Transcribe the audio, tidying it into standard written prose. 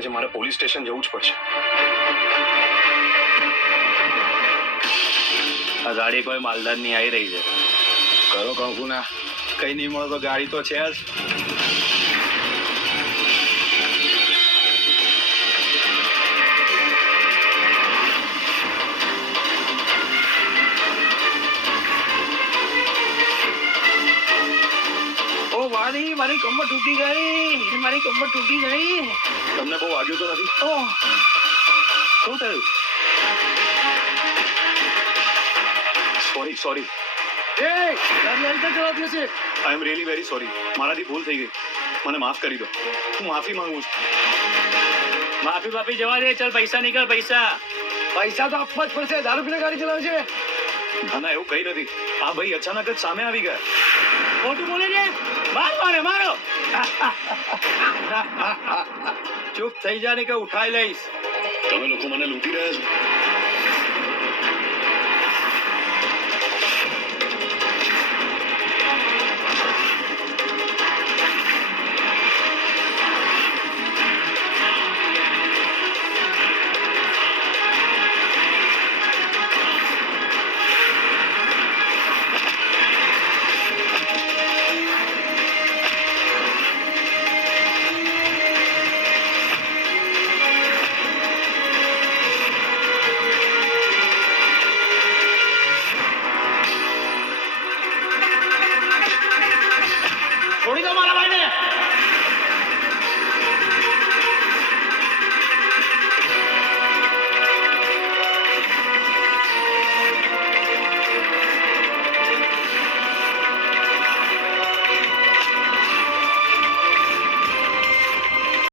લાગે છે મારે પોલીસ સ્ટેશન જવું જ પડશે. આ ગાડી કોઈ માલદાર ની આવી રહી છે. કરો કંકુના, કઈ નહીં મળે તો ગાડી તો છે જ. મારી કમર તૂટી ગઈ, મારી કમર તૂટી ગઈ. તમને બહુ વાગ્યું તો નથી? શું થયું? Sorry. I am really very sorry. મારાથી ભૂલ થઈ ગઈ, મને માફ કરી દો. હું માફી માંગુ છું. માફી બાપી જવા દે. ચાલ પૈસા નીકળ. પૈસા તો આપવા જ પડશે. દારૂ પીને ગાડી ચલાવે છે. ના એવું કઈ નથી. આ ભાઈ અચાનક જ સામે આવી ગયા. ખોટું બોલે છે. મારો ચૂપ થઈ જા ને કે ઉઠાઈ લઈશ. તમે લોકો મને લૂંટી રહ્યા છો.